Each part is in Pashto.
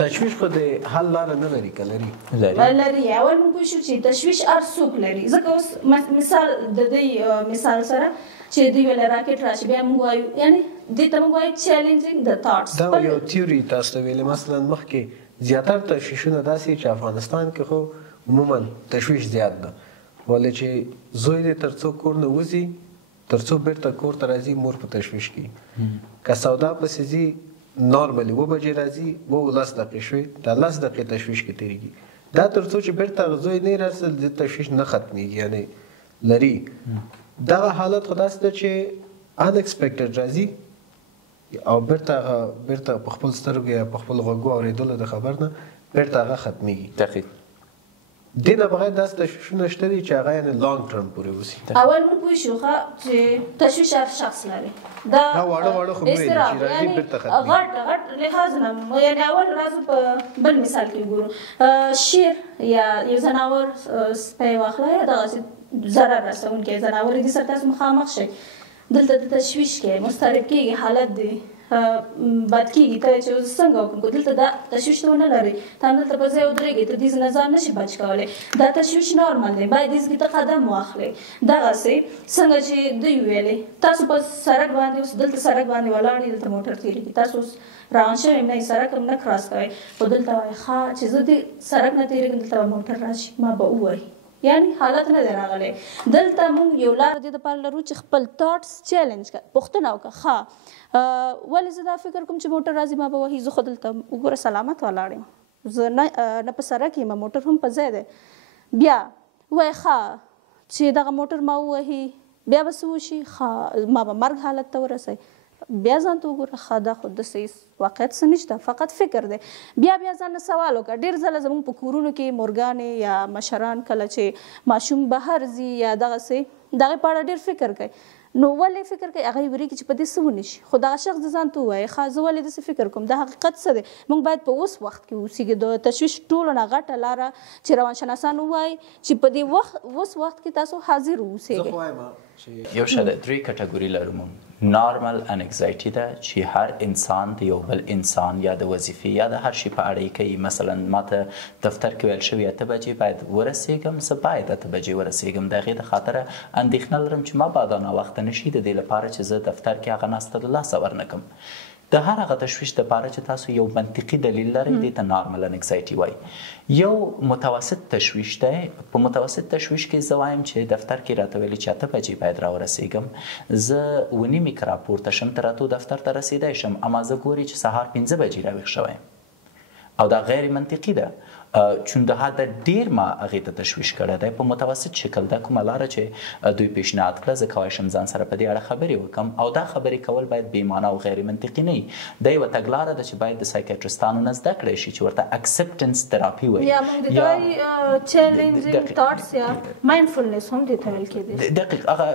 تشویش خو د حل لاره نه لري که لري؟ لري. اول موږ پوه شو چې تشویش هر څوک لري. ځکه اوس مثال د دوی مثال سره چې دوی ویل راکټ راشي بیا موږ وایو یعنې دې ته موږ وایو چیلنجینګ د تاټس. دا یو تیوري تاسو ته ویلې مثلا مخکې زیاتره تشویشونه داسې چې افغانستان کې خو عموما تشویش زیات ده ولې چې زوی دې تر څو کور نه وځي تر څو بیرته کور ته راځي مور په تشویش کې که سودا پسې ځي نارملي 7 بجې راځي 10 دقیقې شوې دا 10 دقیقې تشویش کې تېرېږي دا تر څو چې بیرته زوی نه رسېدل د تشویش نه ختمېږي یعنې لري دغه حالت خو داسې ده چې انएक्सपेक्टेड راځي او بیرته په خپل سترګو یا په خپل غوږو اورېدلو د خبر نه بیرته هغه ختمېږي. دقیق دې نه بغیر داسې تشویشونه شته دي چې هغه یعنې لانګ ټرم پورې اوسي. اول موږ پوه شو چې تشویش هر شخص لري. دا واړه خبرې دي چې راځي بیرته ختمېږي. غټ لحاظ نه یعنې اول راځو په بل مثال کې ګورو شیر یا یو ځناور سپی واخله یا دغسې ضرر رسوونکی ځناور دې سره تاسو مخامخ شئ دلته د تشویش کې مضطرب کېږي حالت دی بد کېږي ته چې اوس څنګه وکړم که دلته دا تشویش ته ونه لرئ ته همدلته په ځای ودرېږئ ته دې نه ځان نشي بچ کولی دا تشویش نارمل دی باید دې ته قدم واخلئ دغسې څنګه چې دوی ویلې تاسو په سړک باندې اوس دلته سړک باندې ولاړ دي دلته موټر تېرېږي تاسو اوس روان شوی نه سړک هم نه کراس کوئ خو دلته وایي ښه چې زه دې سړک نه تېرېږم دلته به موټر راشي ما به ووایي یعنی حالت نه دی راغلی دلته موږ یو لار دې دپاره لرو چې خپل تاټس چیلنج کړه پوښتنه وکړه ښه ولې زه دا فکر کوم چې موټر راځي ما به وهي زه خو دلته وګوره سلامت ولاړ یم زه نه په سړک یم موټر هم په ځای دی بیا وایي ښه چې دغه موټر ما ووهي بیا به څه وشي ښه ما به مرګ حالت ته ورسوي بیا ځان ته وګوره ښه دا خو داسې واقعیت څه نشته فقط فکر دی بیا ځان نه سوال وکړه ډېر ځله زموږ په کورونو کې مورګانې یا مشران کله چې ماشوم بهر ځي یا دغسې دغې په اړه ډېر فکر کوي نو ولې فکر کوي هغه یې وریږي چې په دې څه ونشي خو دغه شخص د ځان ته ووایي ښه زه ولې داسې فکر کوم دا حقیقت څه دی موږ باید په اوس وخت کې اوسېږو د تشویش ټولو نه غټه لاره چې روانشناسان ووایي چې په دې اوس وخت کې تاسو حاضر اوسېږئ. یو شه د 3 کټګوري لرو موږ نارمل انکزایټي ده چې هر انسان د یو بل انسان یا د وظیفې یا د هر شي په اړه یې کوي مثلا ماته دفتر کې ویل شوي 8 بجې باید ورسېږم زه باید 8 بجې ورسېږم د هغې د خاطره اندېښنه لرم چې ما به دا ناوخته نه شي د دې لپاره چې زه دفتر کې هغه ناسته له لاسه ورنکړم د هر هغه تشویش دپاره چې تاسو یو منطقي دلیل لرئ دې ته نارمل انکزایټي وایي یو متوسط تشویش دی په متوسط تشویش کې زه وایم چې دفتر کې راته ویلي چې 8 بجې باید راورسېږم زه 9:30 که راپورته شم تر 8 دفتر ته رسېدی شم اما زه ګوري چې سهار 5 بجې راویښ شوی او دا غیر منطقي ده چون د هغه ډیر ما هغې ته تشویش کړی دی په متوسط شکل دا کومه لاره چې دوی پیشنهاد کړه زه کولی شم ځان سره په دې اړه خبرې وکړم او دا خبرې کول باید بېمانه او غیر منطقي نه وي دا یوه تګلاره ده چې باید د سایکیاټریسټانو نه زده کړی شي چې ورته اکسپټنس تراپي وایي یا موږ دې ته وایي چیلنجینګ تاټس یا مایندفولنس هم دې ته ویل کېدی دقیق هغه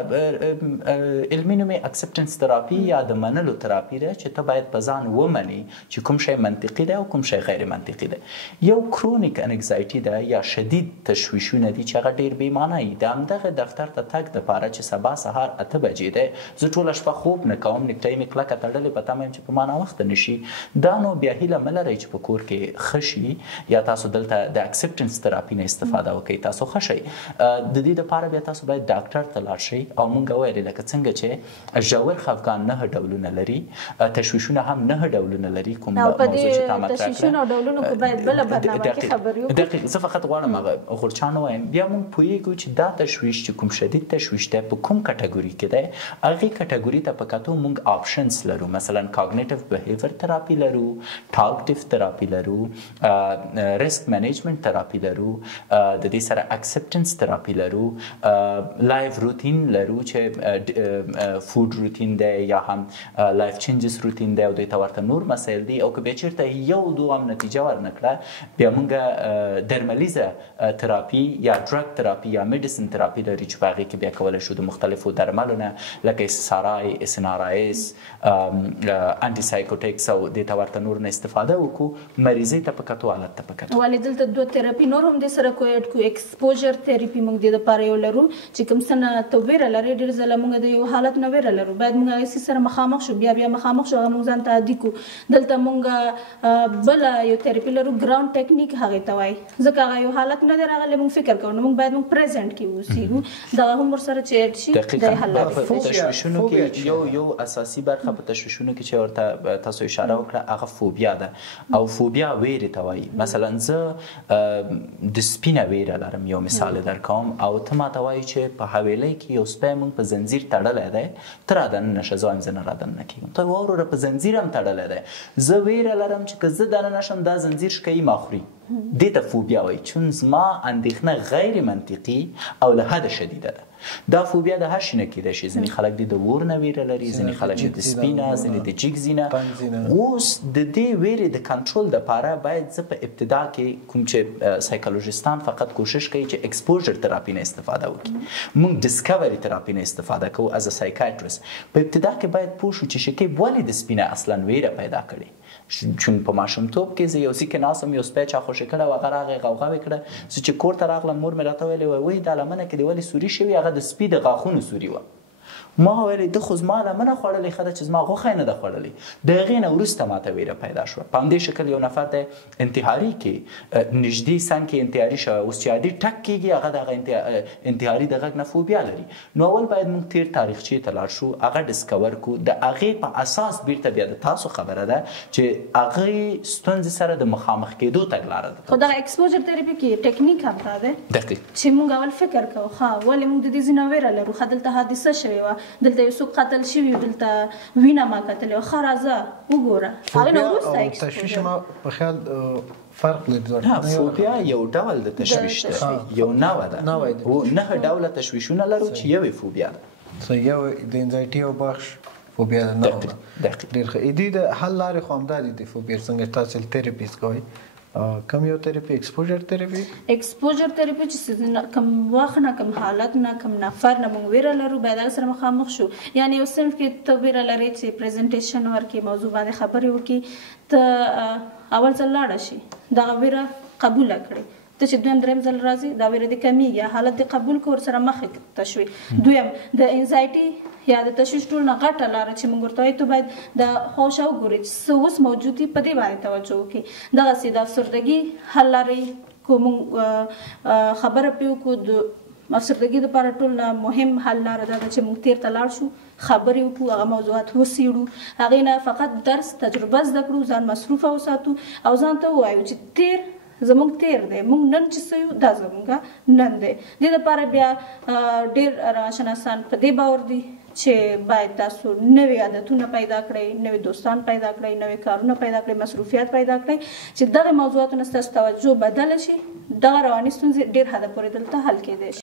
علمي نوم یې اکسپټنس تراپي یا د منلو تراپي ده چې ته باید په ځان ومنې چې کوم شی منطقي دی او کوم شی غیر منطقي دی یو کرونیک انکزایټي ده یا شدید تشویشونه دي چې هغه ډېر بېمانه وي د همدغه دفتر ته تګ دپاره چې سبا سهار 8 بجې دی زه ټوله شپه خوب نه کوم نیکټۍ مې کلکه تړلې په تمه یم چې په ما ناوخته نه شي دا نو بیا هیله مه لرئ چې په کور کې ښه شي یا تاسو دلته د اکسپټنس تراپي نه استفاده وکړئ تاسو ښه شئ د دې دپاره بیا تاسو باید ډاکټر ته لاړ شئ او موږ ویلې لکه څنګه چې ژور خفګان 9 ډولونه لري تشویشونه هم 9 ډولونه لري کوم موضوع چې تا مطرح کړه دقیق زه فقط غواړم هغه غورچان ووایم بیا موږ پوهیږو چې دا تشویش چې کوم شدید تشویش دی په کوم کټګوري کې دی هغې کټګوري ته په کتو موږ آپشنز لرو مثلا کاګنیټیو بیهیویر تراپي لرو ټاکټیو تراپي لرو ریسک مینجمنټ تراپي لرو د دې سره اکسپټنس تراپي لرو لایف روتین لرو چې فود روتین دی یا هم لایف چینجز روتین دی او دوی ته ورته نور مسایل دي او که بیا چېرته یو دوه هم نتیجه ورنکړه بیا موږ بیا درملیزه تراپي یا ډرګ تراپي یا میډیسن تراپي لري چې په هغې کې بیا کولی شو د مختلفو درملو نه لکه SSRI SNRIs انټي سایکوټیکس او دې ته ورته نور نه استفاده وکړو مریضۍ ته په کتو حالت ته په کتو ولې دلته دوه تراپي نور هم دې سره کویډ کو ایکسپوژر تراپي موږ دې دپاره یو لرو چې کوم څه نه ته ویره لرې ډېر ځله موږ د یو حالت نه ویره لرو باید موږ هغې سره مخامخ شو بیا مخامخ شو هغه موږ ځان ته عادي کړو دلته موږ بله یو تراپي لرو ګراوند ټیکنیک هغې ته وایي ځکه هغه یو حالت نه دی راغلی موږ فکر کوو نو موږ باید موږ پریزنټ کې اوسېږو دغه هم ورسره چې اډ شي دی حل په تشویشونو کې یو اساسي برخه په تشویشونو کې چې ورته تاسو اشاره وکړه هغه فوبیا ده او فوبیا ویرې ته وایي مثلا زه د سپینه ویره لرم یو مثال درکوم او ته ماته وایي چې په حویلۍ کې یو سپی موږ په زنځیر تړلی دی ته رادننه شه زه وایم زه نه رادننه کېږم ته وروره په زنځیر هم تړلی دی زه ویره لرم چې که زه دننه شم دا زنځیر شکوي ما خوري دې ته فوبیا وایي چون زما اندېښنه غیر منطقي او له حده شدیده ده دا فوبیا د هر شي نه کیدای شي ځینې خلک دې د اور نه ویره لري ځینې خلک د سپي نه ځینې د جګ نه اوس د دې ویرې د کنټرول دپاره باید زه په ابتدا کې کوم چې سایکولوژیستان فقط کوشش کوي چې ایکسپوژر تراپي نه استفاده وکړي موږ ډسکوري تراپي نه استفاده کوو از ا سایکایټریست په ابتدا کې باید پوه شو چې شکیب ولې د سپي نه اصلا ویره پیدا کړې چون په ماشومتوب کې زه یو ځای کې ناست وم یو سپی چا خوشې کړی و هغه راغی غوغا ویې کړه زه چې کور ته راغلم مور مې راته ویلې وایي دا لمنه کې دې ولې سوري شوي هغه د سپي د غاښونو سوري وه ما ویلې ده خو زما لمنه خوړلې ښه ده چې زما غوښه یې نه ده خوړلې د هغې نه وروسته ماته ویره پیدا شوه په همدې شکل یو نفر دی انتحاري کې نږدې څنګ کې انتحاري شوی اوس چې عادي ټک کېږي هغه د هغه انتحاري د غږ نه فوبیا لري نو اول باید موږ تیر تاریخچې ته لاړ شو هغه ډسکور کړو د هغې په اساس بیرته بیا د تاسو خبره ده چې هغې ستونزې سره د مخامخ کېدو تګلاره ده خو دغه ایکسپوژر تراپي کې ټیکنیک هم دا دی دقیق چې موږ اول فکر کوو ښه ولې موږ د دې ځای نه ویره لرو ښه دلته حادثه شوې وه دلته یو څوک قتل شوي دلته وینه ما کتلې وه ښه راځه وګوره هغې نه وروسته تشویش ما په خیال فرق لري فوبیا یو ډول د تشویش ده یو نوع ده نهه ډوله تشویشونه لرو چې یوې فوبیا ده یو د انزایټي او بخش فوبیا ده نه ډېر ښه دې د حل لارې خو همدا دي د فوبیا څنګه تاسو تراپیست کوئ کم یو تراپي ایکسپوژر تراپي چې کم وخت نه کم حالت نه کم نفر نه موږ ویره لرو باید هغه سره مخامخ شو یعنی یو صنف کې ته ویره لرې چې پریزنټیشن ورکړي موضوع باندې خبرې وکړي ته اول ځل لاړه شي دغه ویره قبوله کړي ته چې دویم دریم ځل راځي دا ویره دې کمیږي حالت دې قبول کړو ورسره مخې ته شوې دویم د انزایټي یا د تشویش ټول نه غټه لاره چې موږ ورته وایو ته باید د هوش او ګورې چې څه اوس موجود دي په دې باندې توجه وکړي دغسې د افسردګي حل لارې کو موږ خبره پرې وکړو د افسردګي دپاره ټول نه مهم حل لاره دا ده چې موږ تیر ته لاړ شو خبرې وکړو هغه موضوعات وڅېړو هغې نه فقط درس تجربه زده کړو ځان مصروفه وساتو او ځان ته ووایو چې تیر زموږ تیر دی موږ نن چې څه یو دا زموږ نن دی دې دپاره بیا ډېر روانشناسان په دې باور دي چې باید تاسو نوې عادتونه پیدا کړئ نوې دوستان پیدا کړئ نوې کارونه پیدا کړئ مصروفیات پیدا کړئ چې دغه موضوعاتو نه ستاسو توجه بدله شي دغه رواني ستونزې ډېر حده پورې دلته حل کېدای شي